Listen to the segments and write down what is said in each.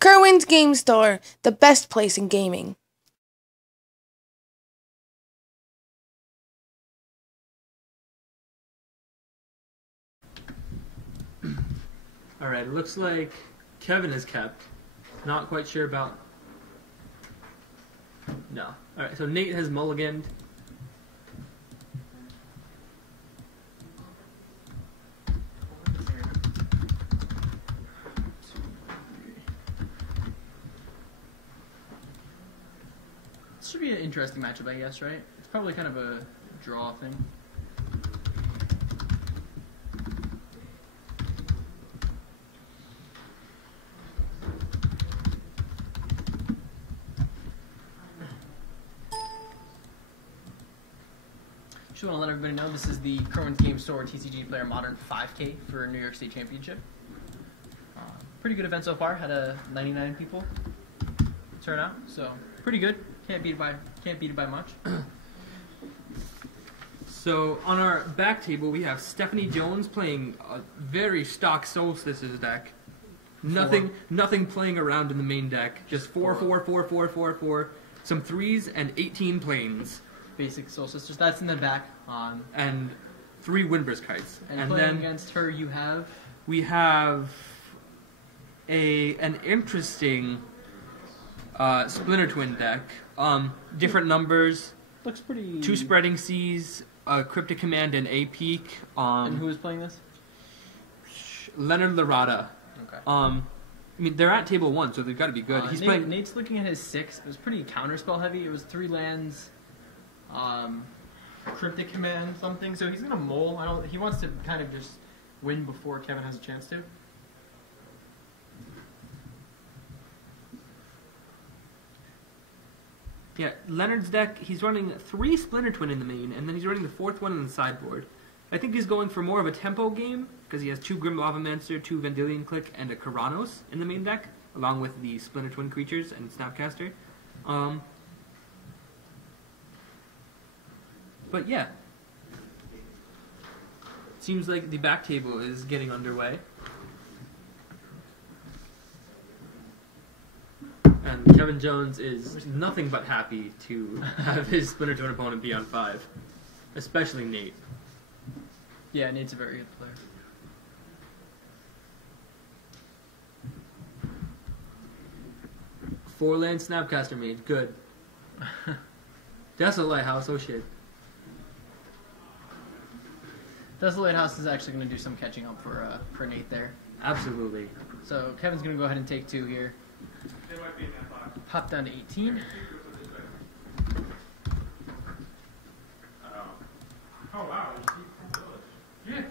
Kirwan's Game Store, the best place in gaming. Alright, it looks like Kevin is kept. Not quite sure about... No. Alright, so Nate has mulliganed. This should be an interesting matchup, I guess, right? It's probably kind of a draw thing. Just want to let everybody know this is the Kirwan's Game Store TCGplayer Modern 5K for New York State Championship. Pretty good event so far. Had a 99 people turn out, so pretty good. Can't beat it by much. So on our back table we have Stephanie Jones playing a very stock Solstices deck. Nothing playing around in the main deck. Just 4, some 3s and 18 planes. Basic Solstices. That's in the back. And 3 Windburst kites. And playing then against her, we have an interesting Splinter Twin deck. Different numbers. Looks pretty. 2 Spreading Seas, Cryptic Command, and a Peak. And who is playing this? Leonard Larada. Okay. I mean, they're at table 1, so they've got to be good. He's playing. Nate's looking at his 6. It was pretty counterspell heavy. It was 3 lands. Cryptic Command something, so he's gonna mole. He wants to kind of just win before Kevin has a chance to. Yeah, Leonard's deck, he's running 3 Splinter Twin in the main, and then he's running the 4th one in the sideboard. I think he's going for more of a tempo game, because he has 2 Grim Lavamancer, 2 Vendilion Click, and a Karanos in the main deck, along with the Splinter Twin creatures and Snapcaster. But yeah, seems like the back table is getting underway. And Kevin Jones is nothing but happy to have his Splinter Twin opponent be on 5. Especially Nate. Yeah, Nate's a very good player. Four-land Snapcaster Mage, good. Desolate Lighthouse, oh shit. Desolate House is actually going to do some catching up for Nate there. Absolutely. So Kevin's going to go ahead and take 2 here. Pop down to 18. Oh wow. Yeah.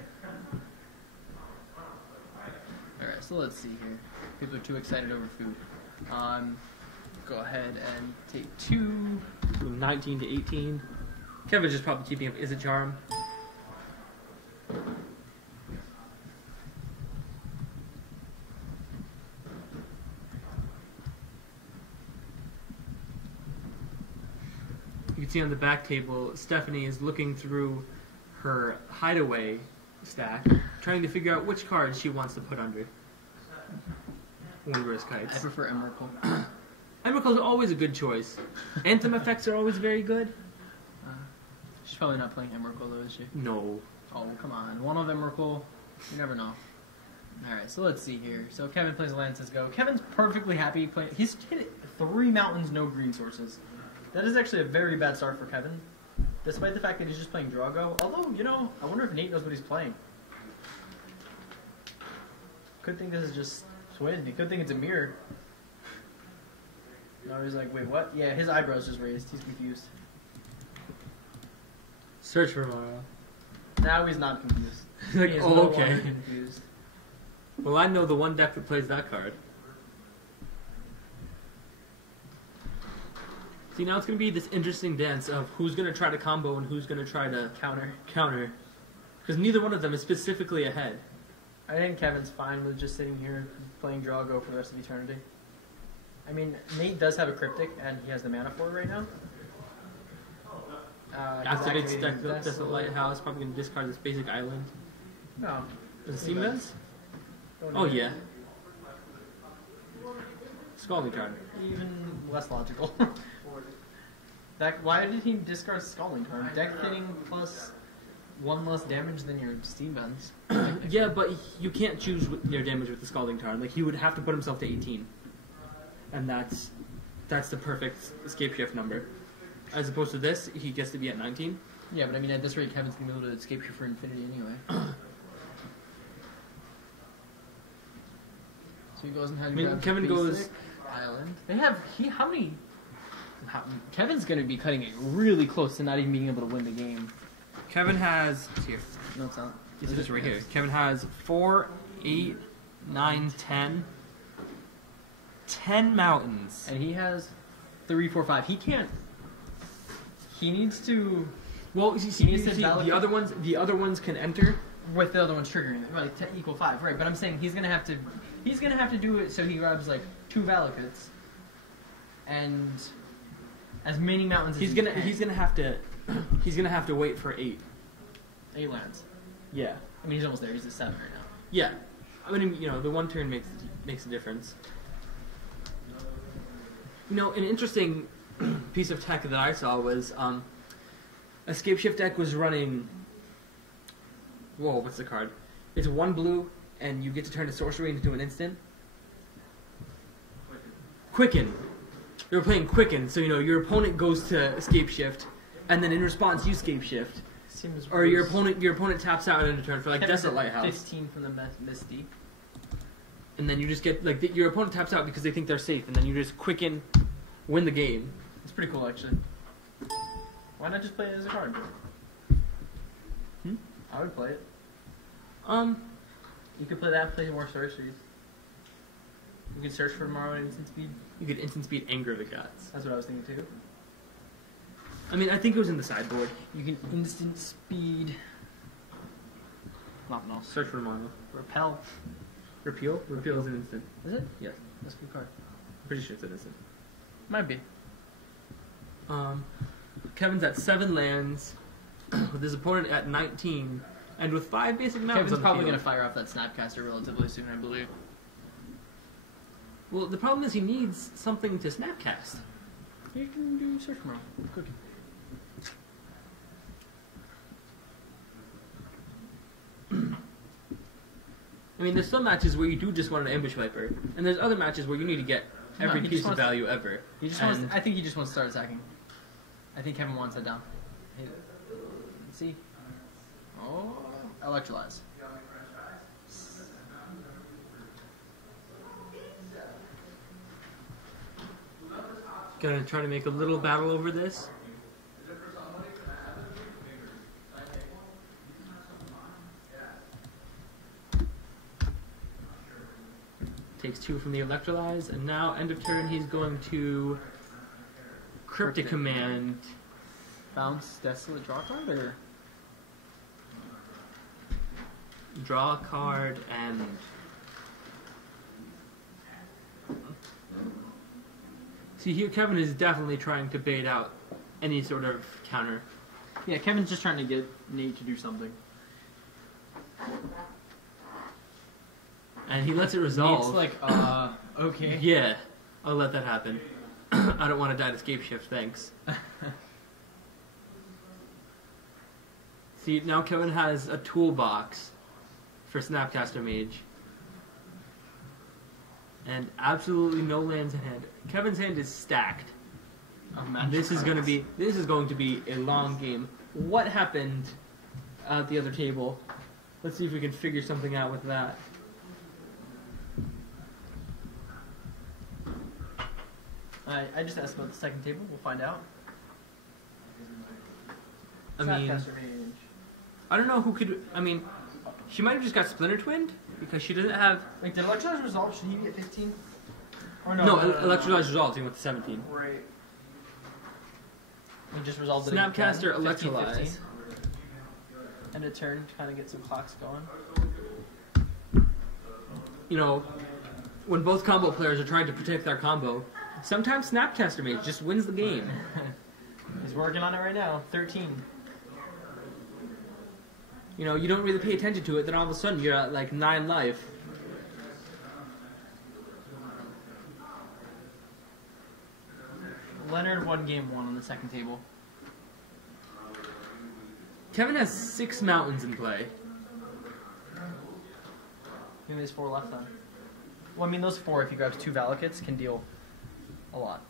Alright, so let's see here. People are too excited over food. Go ahead and take 2. From 19 to 18. Kevin's just probably keeping up Is It Charm. You can see on the back table, Stephanie is looking through her hideaway stack, trying to figure out which cards she wants to put under Windburst Kites. I prefer Emrakul. Emrakul is always a good choice. Anthem effects are always very good. She's probably not playing Emrakul though, is she? No. Oh, come on. One of Emrakul. You never know. Alright, so let's see here. So Kevin plays a land, says go. Kevin's perfectly happy playing. He's hit 3 mountains, no green sources. That is actually a very bad start for Kevin, despite the fact that he's just playing Drago. Although, you know, I wonder if Nate knows what he's playing. Could think this is just Swin. He could think it's a mirror. Now he's like, wait, what? Yeah, his eyebrows just raised. He's confused. Search for Mara. Now he's not confused. Like, he is oh, no okay. longer confused. Well, I know the one deck that plays that card. See, now it's going to be this interesting dance of who's going to try to combo and who's going to try to counter. Because neither one of them is specifically ahead. I think Kevin's fine with just sitting here playing Drago for the rest of eternity. I mean, Nate does have a Cryptic, and he has the mana for it right now. Activates Desolate Lighthouse, probably going to discard this basic island. No. Does it seem this? Oh, yeah. Scalding Tarn. Even less logical. Why did he discard Scalding Tarn? Deck thinning plus 1 less damage than your Steam Bends. Yeah, but you can't choose your damage with the Scalding Tarn. Like, he would have to put himself to 18. And that's the perfect escape shift number. As opposed to this, he gets to be at 19. Yeah, but I mean, at this rate, Kevin's going to be able to escape shift for infinity anyway. So he goes and has Kevin goes... Island. They have... How many... Kevin's going to be cutting it really close to not even being able to win the game. Kevin has... It's here. No, it's not. It's just right here. Kevin has 4, 8, 9, 10. 10 mountains. And he has 3, 4, 5. He can't... He needs to... Well, the other ones can enter. With the other ones triggering it. Like, equal 5, right. But I'm saying he's going to have to... He's going to have to do it so he grabs, like, 2 Valakutes. And... as many mountains as he can. He's gonna have to wait for 8. 8 lands. Yeah. I mean, he's almost there. He's at 7 right now. Yeah. I mean, the one turn makes a difference. An interesting piece of tech that I saw was Escape Shift deck was running. Whoa, what's the card? It's 1 blue, and you get to turn a sorcery into an instant. Quicken. They were playing Quicken, so your opponent goes to Escape Shift, and then in response you Escape Shift. Seems or your opponent taps out in a turn for like Kevin's Desolate Lighthouse. 15 from the Misty. And then you just get your opponent taps out because they think they're safe, and then you just Quicken, win the game. It's pretty cool actually. Why not just play it as a card? I would play it. You could play that, play more sorceries. You could search for tomorrow at instant speed. You could instant speed Anger the Cats. That's what I was thinking too. I mean, I think it was in the sideboard. You can instant speed. Not no. Search for tomorrow. Repel. Repeal? Repeal is an instant. Is it? Yes. That's a good card. I'm pretty sure it's an instant. Might be. Kevin's at 7 lands, with his opponent at 19, and with 5 basic mountains. Kevin's probably going to fire off that Snapcaster relatively soon, I believe. Well, the problem is he needs something to Snapcast. You can do search tomorrow. Cooking. I mean, there's some matches where you do just want an Ambush Viper, and there's other matches where you need to get every piece of value ever. He just wants. I think he just wants to start attacking. I think Kevin wants that down. Hey, let's see. Oh, Electrolyze. Gonna try to make a little battle over this. Takes 2 from the Electrolyze, and now end of turn he's going to Cryptic Command. Bounce Desolate draw card or Draw a card and see here Kevin is definitely trying to bait out any sort of counter. yeah, Kevin's just trying to get Nate to do something. And he lets it resolve. Nate's like, okay. Yeah, I'll let that happen. I don't want to die to Escape Shift, thanks. See, now Kevin has a toolbox for Snapcaster Mage. And absolutely no lands in hand. Kevin's hand is stacked. This is going to be a long game. What happened at the other table? Let's see if we can figure something out with that. I just asked about the second table. We'll find out. I mean, I don't know who could. I mean, she might have just got Splinter Twinned because she doesn't have. Wait, did Electrolyze resolve? Should he be at 15? Or No, Electrolyze resolved. He went to 17. Right. We just resolved it. Snapcaster Electrolyze. End of turn, kind of get some clocks going. When both combo players are trying to protect their combo, sometimes Snapcaster Mage just wins the game. He's working on it right now. 13. You don't really pay attention to it, then all of a sudden you're at like 9 life. Leonard won game 1 on the second table. Kevin has 6 mountains in play. Maybe there's 4 left then. Well, I mean, those 4, if he grabs 2 Valakits, can deal a lot.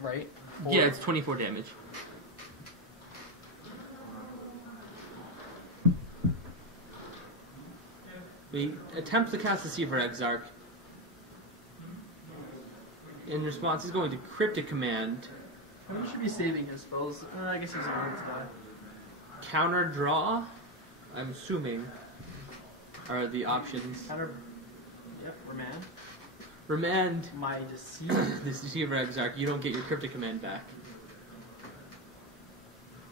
Right? 4. Yeah, it's 24 damage. He attempts to cast the Seaver Exarch. In response, he's going to Cryptic Command. Kevin should be saving his spells. I guess he's going to die. Counter Draw, I'm assuming, are the options. Counter. Yep, Remand. Remand My Deceiver. this Deceiver Exarch, you don't get your Cryptic Command back.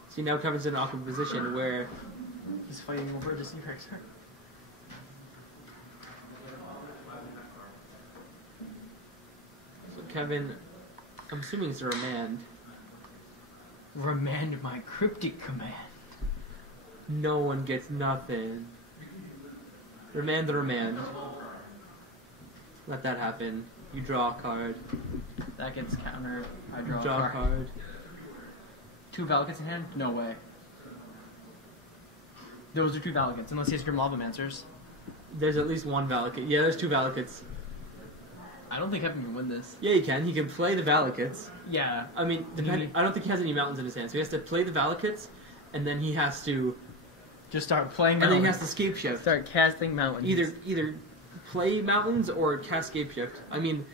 See, now Kevin's in an awkward position where He's fighting over Deceiver Exarch. so Kevin, I'm assuming it's a Remand. Remand my Cryptic Command. No one gets nothing. Remand the Remand. Let that happen. You draw a card. That gets countered. I draw Draw a a card. card. 2 Valakits in hand? No way. Those are 2 Valakits, unless he has Grim Lavamancers. There's at least 1 Valakut. Yeah, there's 2 Valakits. I don't think Kevin can win this. Yeah, he can. He can play the Valakits. Yeah. I mean, I don't think he has any mountains in his hand, so he has to play the Valakits, and then he has to... Just start playing And then he mountains. has to Scape Shift. Start casting mountains. Either play mountains or cast Scape Shift. I mean,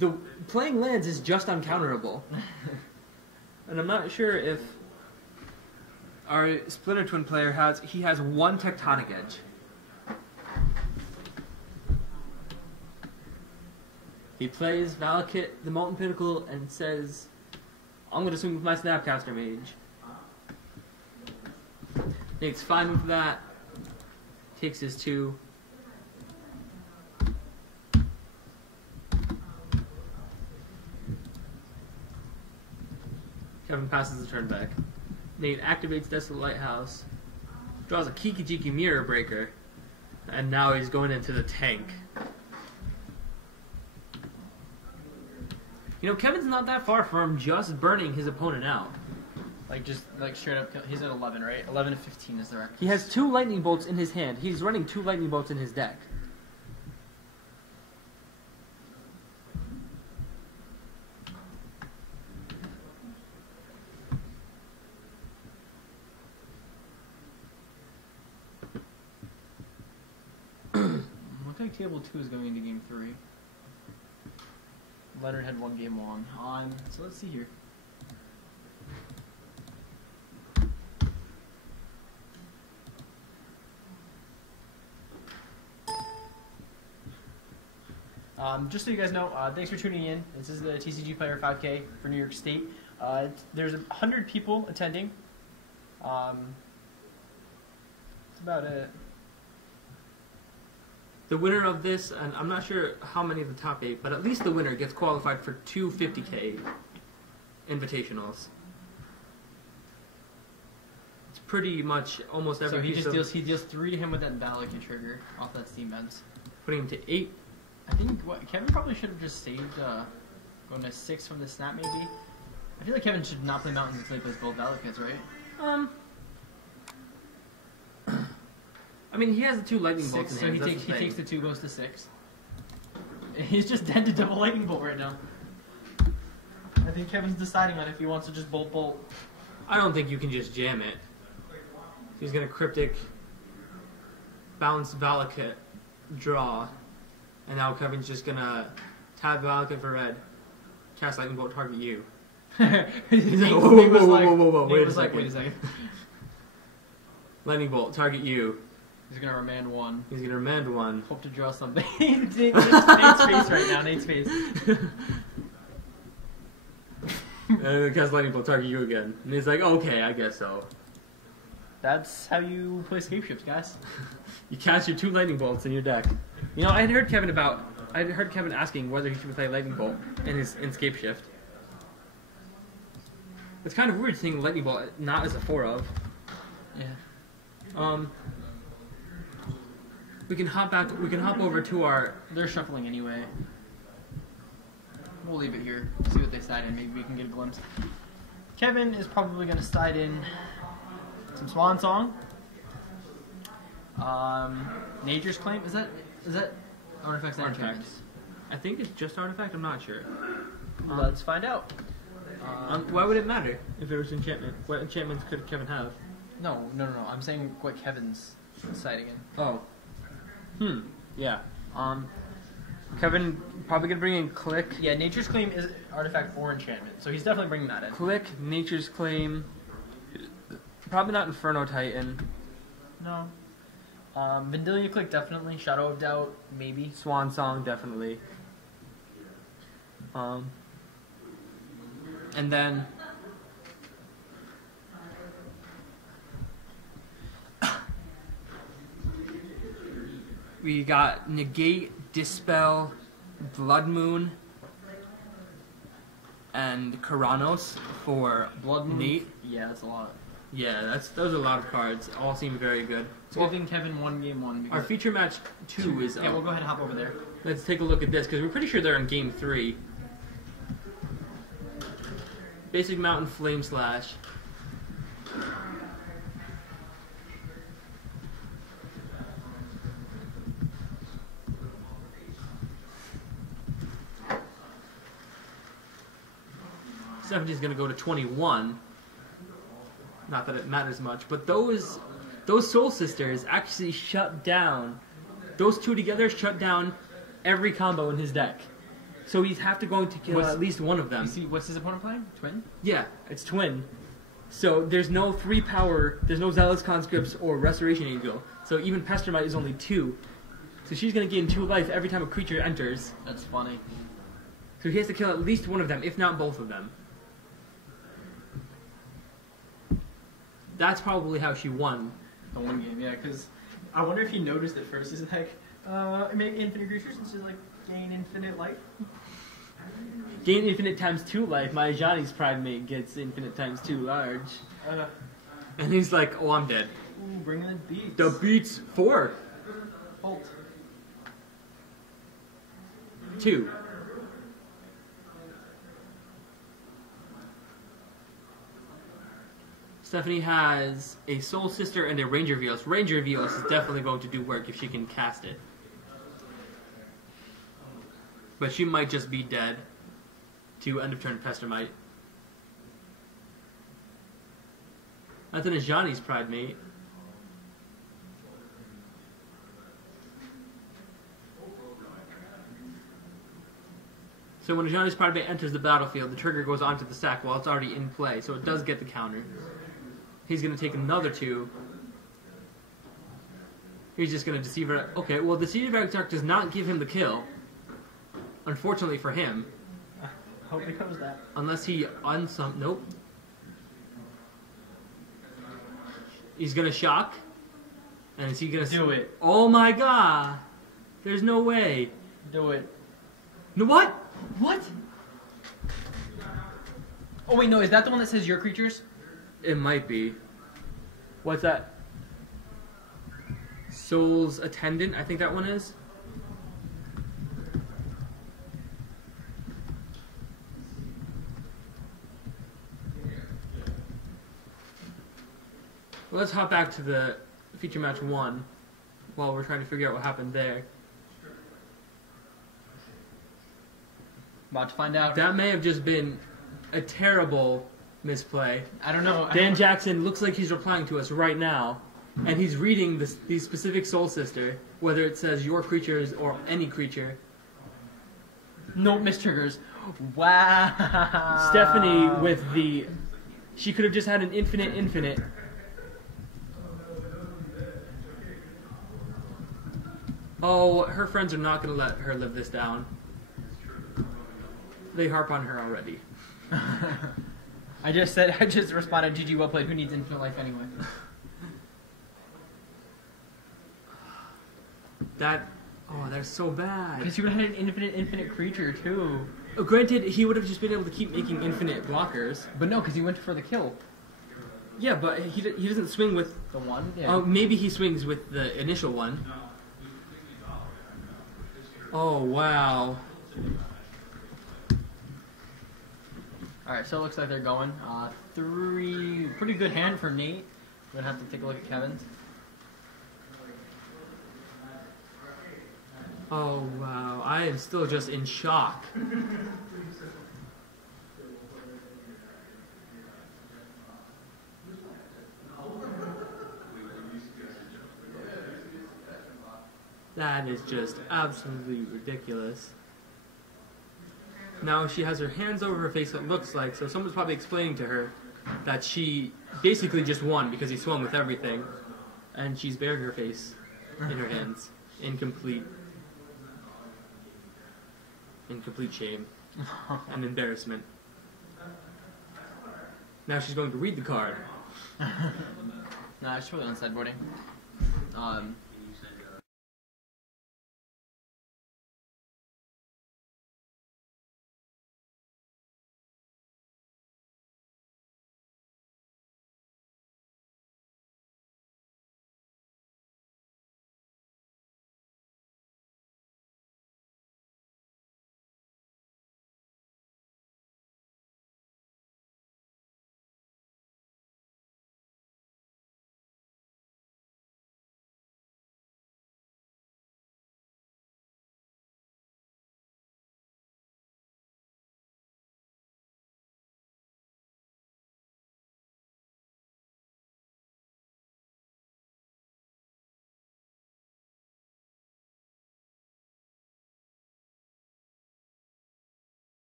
the playing lands is just uncounterable. And I'm not sure if our Splinter Twin player has 1 Tectonic Edge. He plays Valakut, the Molten Pinnacle, and says, I'm going to swing with my Snapcaster Mage. Nate's fine with that. Takes his 2. Kevin passes the turn back. Nate activates Desolate Lighthouse. Draws a Kiki Jiki Mirror Breaker. And now he's going into the tank. You know, Kevin's not that far from just burning his opponent out. Like straight up, he's at 11, right? 11 to 15 is the record. He has 2 lightning bolts in his hand. He's running 2 lightning bolts in his deck. Looks like table 2 is going into game 3. Leonard had 1 game 1. So let's see here. Just so you guys know, thanks for tuning in. This is the TCGplayer 5K for New York State. There's 100 people attending. That's about it. The winner of this, and I'm not sure how many of the top 8, but at least the winner gets qualified for 2 50K invitationals. It's pretty much almost every So he piece just deals 3 to him with that Valakut trigger off that Steam Vents. putting him to 8. I think Kevin probably should have just saved going to 6 from the snap maybe. I feel like Kevin should not play mountains until he plays both Valakuts, right? I mean, he has the 2 lightning 6, bolts in so hand. he That's the takes thing. the 2, goes to 6. He's just dead to double lightning bolt right now. I think Kevin's deciding on if he wants to just bolt. I don't think you can just jam it. He's gonna Cryptic, bounce Valakut, draw, and now Kevin's just gonna tap Valakut for red, cast lightning bolt, target you. He's like, whoa, wait a Wait a second. second. Lightning bolt, target you. He's gonna remand 1. He's gonna remand 1. Hope to draw something. Nate's face right now. Nate's face. And then cast lightning bolt, target you again. And he's like, okay, I guess so. That's how you play Scape Shift, guys. You cast your 2 lightning bolts in your deck. You know, I had heard Kevin asking whether he should play lightning bolt in Scape Shift. It's kind of weird seeing lightning bolt not as a 4 of. Yeah. We can hop over to our. They're shuffling anyway. We'll leave it here. See what they side in. Maybe we can get a glimpse. Kevin is probably going to side in some Swan Song. Nature's Claim. Is that artifacts and enchantments? I think it's just artifact. I'm not sure. Let's find out. Why would it matter if it was enchantment? What enchantments could Kevin have? No. I'm saying what Kevin's siding in. Oh. Yeah. Kevin probably gonna bring in Click. Yeah, Nature's Claim is artifact or enchantment, so he's definitely bringing that in. Click, Nature's Claim. Probably not Inferno Titan. No. Vendilion Click definitely. Shadow of Doubt maybe. Swan Song definitely. And then we got Negate, Dispel, Blood Moon, and Karanos for Blood Moon. Nate. Yeah, that's a lot. Yeah, those are a lot of cards. All seem very good. So giving Kevin one game one. Our feature match 2 is up. Yeah, we'll go ahead and hop over there. Let's take a look at this because we're pretty sure they're in game 3. Basic Mountain Flame Slash. Stephanie's gonna go to 21. Not that it matters much, but those Soul Sisters actually shut down. Those two together shut down every combo in his deck. So he's going to kill at least one of them. You see, what's his opponent playing? Twin? Yeah, it's Twin. So there's no 3 power, there's no Zealous Conscripts or Restoration Angel. So even Pestermite is only 2. So she's going to gain 2 life every time a creature enters. That's funny. So he has to kill at least one of them, if not both of them. That's probably how she won. The one game, yeah, because I wonder if he noticed at first. He's like, make infinite creatures and just like gain infinite life. Gain infinite times 2 life. My Johnny's Pride Mate gets infinite times 2 large. And he's like, oh, I'm dead. Ooh, bring in the beats. The beats 4. Ult. 2. Stephanie has a Soul Sister and a Ranger Veos. Ranger Veos is definitely going to do work if she can cast it. But she might just be dead to end of turn Pestermite. That's an Ajani's Pride Mate. So when Ajani's Pride Mate enters the battlefield, the trigger goes onto the stack while it's already in play, so it does get the counter. He's going to take another 2. He's just going to Deceiver... Okay, well, the Deceiver Exarch does not give him the kill. Unfortunately for him. Hope he knows that. Unless he Nope. He's going to shock. And is he going to... Do it. Oh my god! There's no way. Do it. No, what? What? Oh wait, no, is that the one that says your creatures? It might be. What's that? Soul's Attendant, I think that one is. Well, let's hop back to the feature match 1 while we're trying to figure out what happened there. About to find out. That may have just been a terrible misplay. I don't know. Dan Jackson looks like he's replying to us right now, and he's reading the specific Soul Sister, whether it says your creatures or any creature. No mistriggers. Wow. Stephanie with the... She could have just had an infinite. Oh, her friends are not going to let her live this down. They harp on her already. I just responded, GG, well played, who needs infinite life anyway? That's so bad. Because he would have had an infinite creature, too. Granted, he would have just been able to keep making infinite blockers. But no, because he went for the kill. Yeah, but he doesn't swing with... The one? Yeah. Oh, maybe he swings with the initial one. Oh, wow. Alright, so it looks like they're going. 3, pretty good hand for Nate. We're gonna have to take a look at Kevin's. Oh wow, I am still just in shock. That is just absolutely ridiculous. Now she has her hands over her face, it looks like, so someone's probably explaining to her that she basically just won because he swung with everything, and she's baring her face in her hands in complete shame and embarrassment. Now she's going to read the card. Nah, it's probably on sideboarding.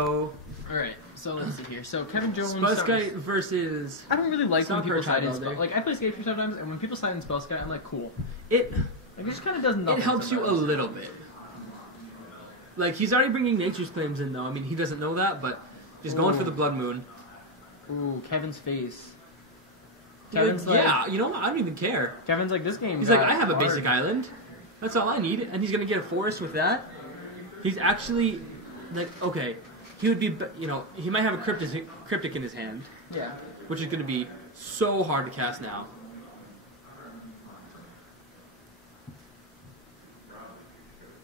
Alright, so let's see here. So Kevin Jones. Spellskite versus. I don't really like when people side in Spellskite. spell. Like I play Skatefree sometimes, and when people side in Spellskite, I'm like, cool. It just kind of does nothing. It helps you a sometimes. little bit. Like he's already bringing Nature's Claims in though. I mean he doesn't know that, but just going for the Blood Moon. Ooh, Kevin's face. Kevin's like, yeah, you know what? I don't even care. Kevin's like, this game. He's like, I have a basic island. That's all I need, and he's gonna get a forest with that. He's actually like, okay, he would be, you know, he might have a cryptic in his hand. Yeah. Which is gonna be so hard to cast now.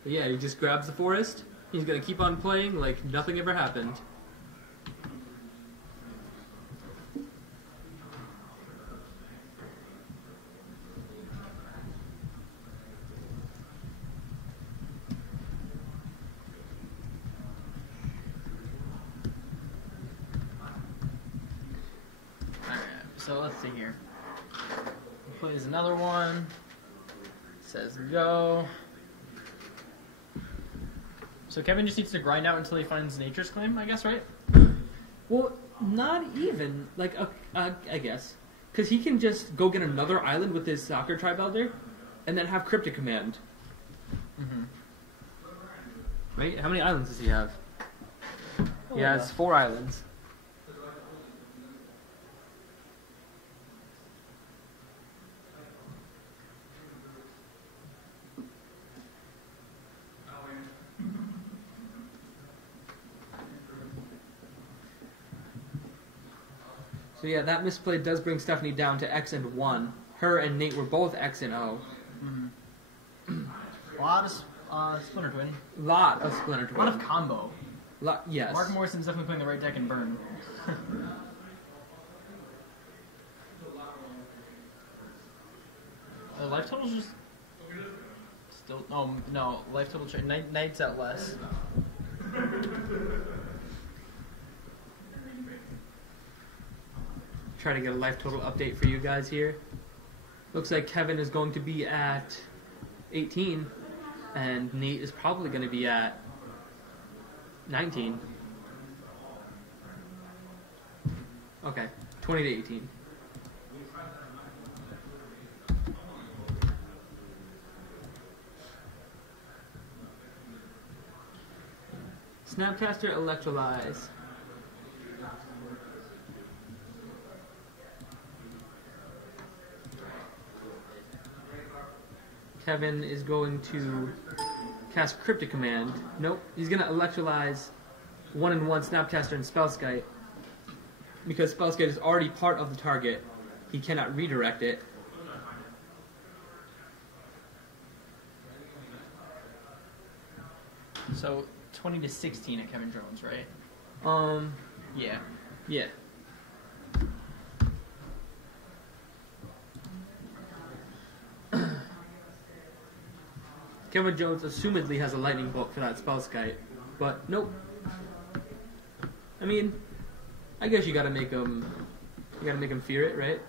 But yeah, he just grabs the forest. He's gonna keep on playing like nothing ever happened. So let's see here. He plays another one. Says go. So Kevin just needs to grind out until he finds Nature's Claim, I guess, right? Well, not even like I guess, because he can just go get another island with his Soccer Tribe Elder, and then have Cryptic Command. Mm-hmm. Right? How many islands does he have? He has 4 islands. So yeah, that misplay does bring Stephanie down to X and 1. Her and Nate were both X and O. Mm-hmm. A lot of Splinter Twin. Lot of Splinter Twin. A lot of combo. Yes. Mark Morrison's definitely playing the right deck in Burn. Life total's just still no life total check. Knight's at less. Try to get a life total update for you guys here. Looks like Kevin is going to be at 18, and Nate is probably going to be at 19. Okay, 20 to 18. Snapcaster Electrolyze. Kevin is going to cast Cryptic Command. Nope, he's going to Electrolyze 1/1 Snapcaster and Spellskite. Because Spellskite is already part of the target, he cannot redirect it. So 20-16 at Kevin Jones, right? Yeah. Yeah. Kevin Jones assumedly has a lightning bolt for that spell skite, but nope. I mean, I guess you gotta make him fear it, right?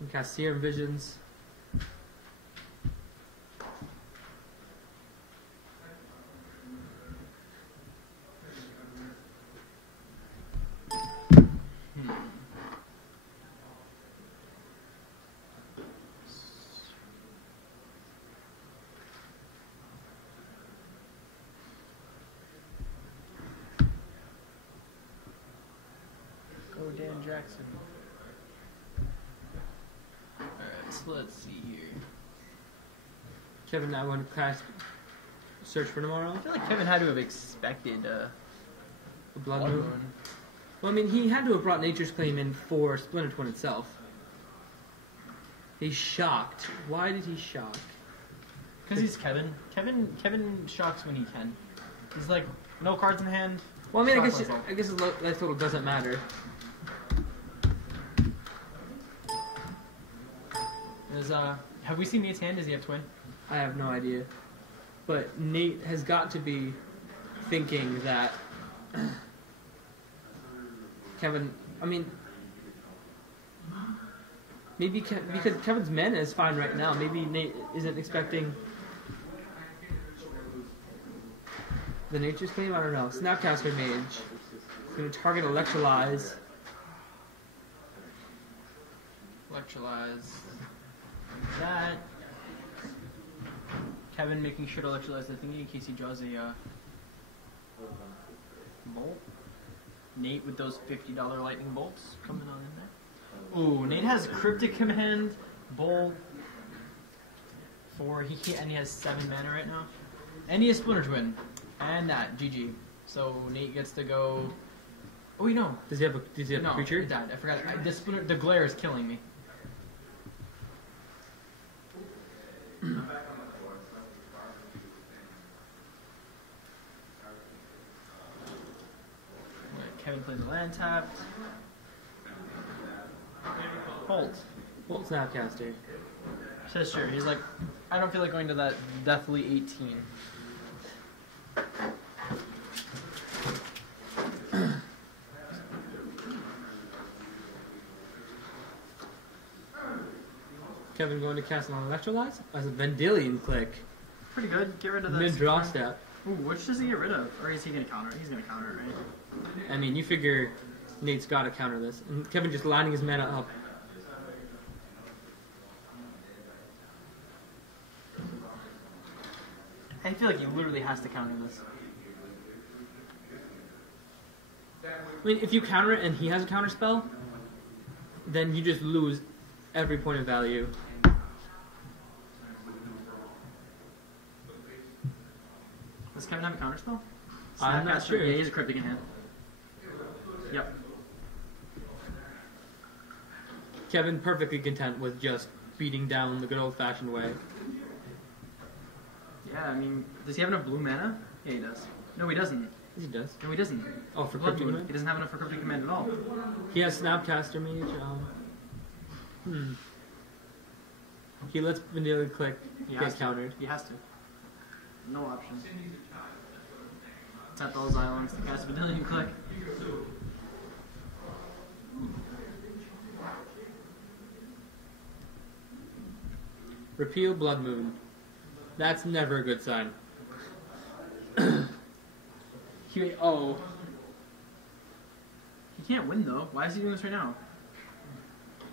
And cast Serum Visions. Go Dan Jackson. Alright, so let's see here. Kevin, I want to cast Search for Tomorrow. I feel like Kevin had to have expected A Blood Moon. Well, I mean, he had to have brought Nature's Claim in for Splinter Twin itself. He's shocked. Why did he shock? Because he's Kevin. Kevin shocks when he can. He's like, no cards in hand. Well, I mean, shock myself. I guess his life total doesn't matter. There's, have we seen Nate's hand? Does he have twin? I have no idea. But Nate has got to be thinking that Kevin, I mean, maybe because Kevin's mana is fine right now, maybe Nate isn't expecting the Nature's Claim? I don't know. Snapcaster Mage. It's going to target Electrolyze. Electrolyze. That. Kevin making sure to electrolyze the thingy in case he draws a bolt. Nate with those $50 lightning bolts coming on in there. Ooh, Nate has Cryptic Command, Bolt, 4, and he has 7 mana right now. And he has Splinter Twin. And that, GG. So Nate gets to go... Oh wait, no. Does he have a creature? No, it died. I forgot. The glare is killing me. Kevin plays a land tapped. Holt. Bolt Snapcaster. Says sure. He's like, I don't feel like going to that Deathly 18. Kevin going to cast an Electrolyze as a Vendilion click. Pretty good. Get rid of that. Mid-draw step. Ooh, which does he get rid of? Or is he going to counter it? He's going to counter it, right? I mean, you figure Nate's got to counter this. And Kevin just lining his mana up. I feel like he literally has to counter this. I mean, if you counter it and he has a counter spell, then you just lose every point of value. Does Kevin have a counter spell? I'm not sure. Yeah, he's a Cryptic in hand. Yep. Kevin perfectly content with just beating down the good old-fashioned way. Yeah, I mean, does he have enough blue mana? Yeah, he does. No, he doesn't. Yes, he does. No, he doesn't. Oh, for Blood Cryptic Moon. Command? He doesn't have enough for Cryptic Command at all. He has Snapcaster Mage. He lets Vanilla click get countered. He has to. No option. Tap those islands to cast Vanillion click. Repeal Blood Moon. That's never a good sign. Oh. He can't win though. Why is he doing this right now?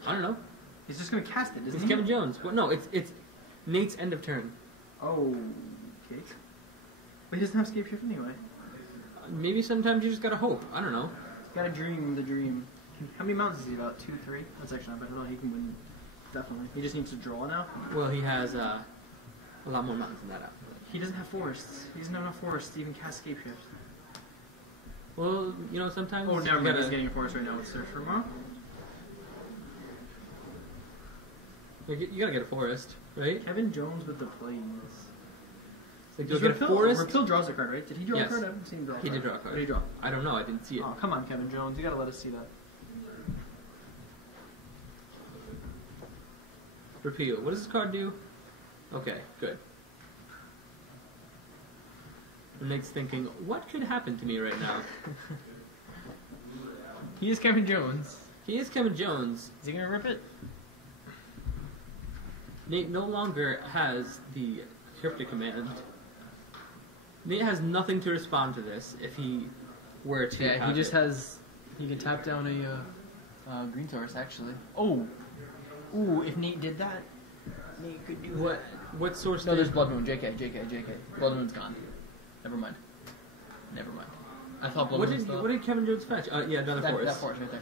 I don't know. He's just gonna cast it, isn't It's he? Kevin Jones. Well, no, it's Nate's end of turn. Oh. Okay. But he doesn't have Scape Shift anyway. Maybe sometimes you just gotta hope. I don't know. He's gotta dream the dream. How many mounts is he about? 2, 3? That's actually not bad at all. He can win. Definitely. He just needs to draw now. Well, he has a lot more mountains than that after. He doesn't have forests. He doesn't have enough forests to even cast Scape Shift. Well, you know, sometimes Oh, you never mind. gotta... He's getting a forest right now with Search for Tomorrow. You gotta get a forest, right? Kevin Jones with the plays. Like, you'll get a forest. Repeal draws a card, right? Did he draw Yes. a card? I haven't seen him draw a card. He did draw a card. What did he draw? I don't know. I didn't see it. Oh, come on, Kevin Jones. You gotta let us see that. Repeal. What does this card do? Okay, good. And Nate's thinking, what could happen to me right now? He is Kevin Jones. He is Kevin Jones. Is he gonna rip it? Nate no longer has the cryptic command. Nate has nothing to respond to this if he were to. Yeah, have he just it. has. He can tap down a green source actually. Oh, ooh! If Nate did that, Nate could do What? What source? No, did- there's Blood Moon. JK. Blood Moon's gone. Never mind. I thought Blood What Moon did still. What did Kevin Jones fetch? Yeah, another that forest. forest right there.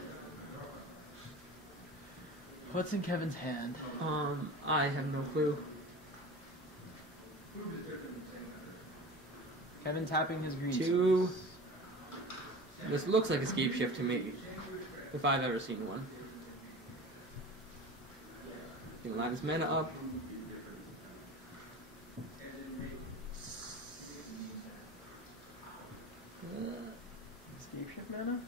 What's in Kevin's hand? I have no clue. Kevin tapping his green Two. source. This looks like escape shift to me, if I've ever seen one. He can line his mana up. Escape shift mana?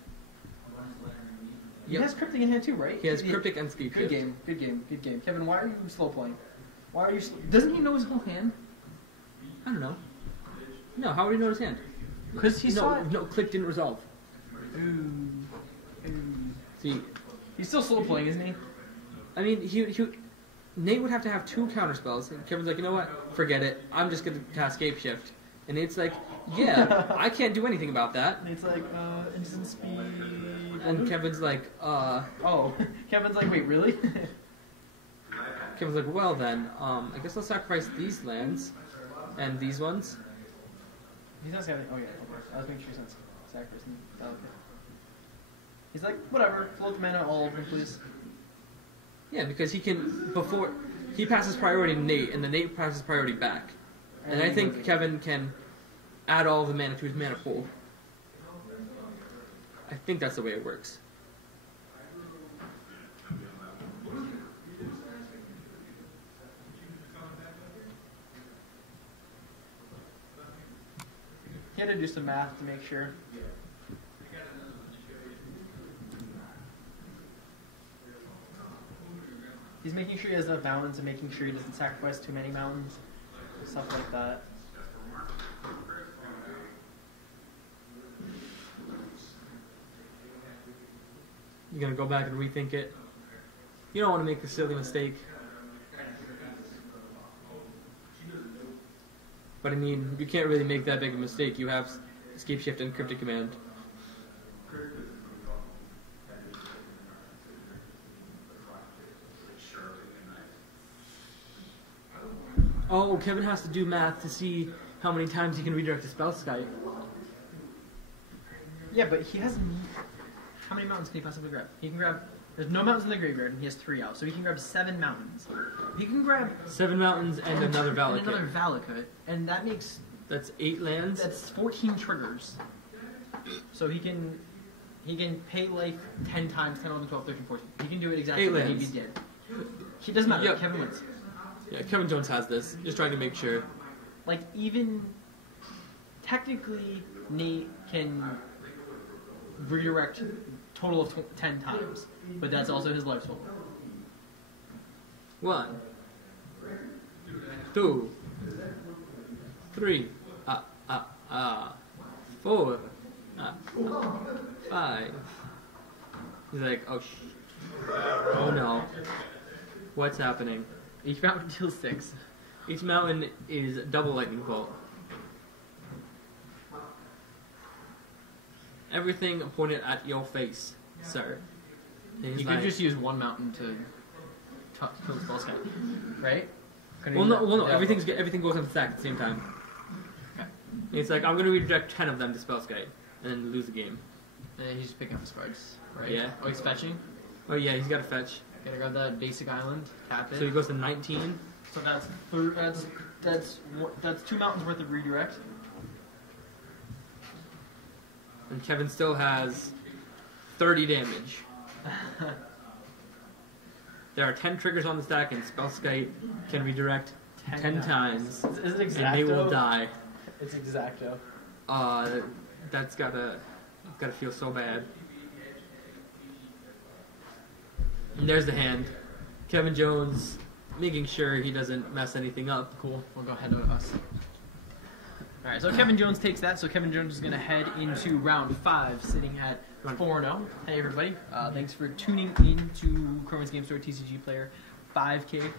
He Yep. has cryptic in hand too, right? He has cryptic and escape Good shift. good game. Kevin, why are you slow playing? Why are you? Doesn't he know his whole hand? I don't know. No, how would he know his hand? Because he saw it. No, click didn't resolve. Ooh. See, He's still slow playing, isn't he? I mean, Nate would have to have 2 counter spells. And Kevin's like, you know what? Forget it. I'm just gonna cast escape shift. And Nate's like, yeah, I can't do anything about that. And it's like, instant speed. And Kevin's like, Oh, Kevin's like, wait, really? Kevin's like, well then, I guess I'll sacrifice these lands and these ones. He's not saving. Oh yeah, okay. I was making sure he's not sacrificing. Oh, okay. He's like, whatever, float the mana all over him, please. Yeah, because he can he passes priority to Nate, and then Nate passes priority back. And I think Kevin can add all the mana to his mana pool. I think that's the way it works. He had to do some math to make sure. He's making sure he has enough mountains and making sure he doesn't sacrifice too many mountains. Stuff like that. You're gonna go back and rethink it. You don't want to make a silly mistake. But I mean, you can't really make that big a mistake. You have escape shift and cryptic command. Oh, Kevin has to do math to see how many times he can redirect the spell Skype. Yeah, but he has. How many mountains can he possibly grab? He can grab. There's no mountains in the graveyard, and he has 3 out, so he can grab 7 mountains. He can grab 7 mountains and another Valakut. and another Valakut, and that makes That's 8 lands. that's 14 triggers. So he can pay life 10 times, 10, 11, 12, 13, 14. He can do it exactly 8 what he lands. did. He doesn't matter. Yep. Kevin wins. Yeah, Kevin Jones has this. Just trying to make sure. Like, even technically, Nate can redirect total of 10 times, but that's also his life total. 1, 2, 3, 4, 5. He's like, oh no. What's happening? Each mountain deals 6. Each mountain is double lightning bolt. Everything pointed at your face, sir. And he's You like, could just use 1 mountain to kill the spell sky, right? well, no. Everything goes on the stack at the same time. Okay. And it's like, I'm gonna redirect 10 of them to Spellskite and then lose the game. And he's just picking up his cards, right? Yeah. Oh, he's fetching. Oh yeah, he's got to fetch. Gotta grab that basic island, tap it. So he goes to 19. So that's 2 mountains worth of redirect. And Kevin still has 30 damage. There are 10 triggers on the stack, and Spellskite can redirect 10 times, Is it exacto? and they will die. It's exacto. That's gotta feel so bad. And there's the hand. Kevin Jones making sure he doesn't mess anything up. Cool. We'll go ahead of us. Alright, so Kevin Jones takes that, so Kevin Jones is going to head into round 5, sitting at 4-0. Hey everybody, thanks for tuning in to Kirwan's Game Store TCG Player 5K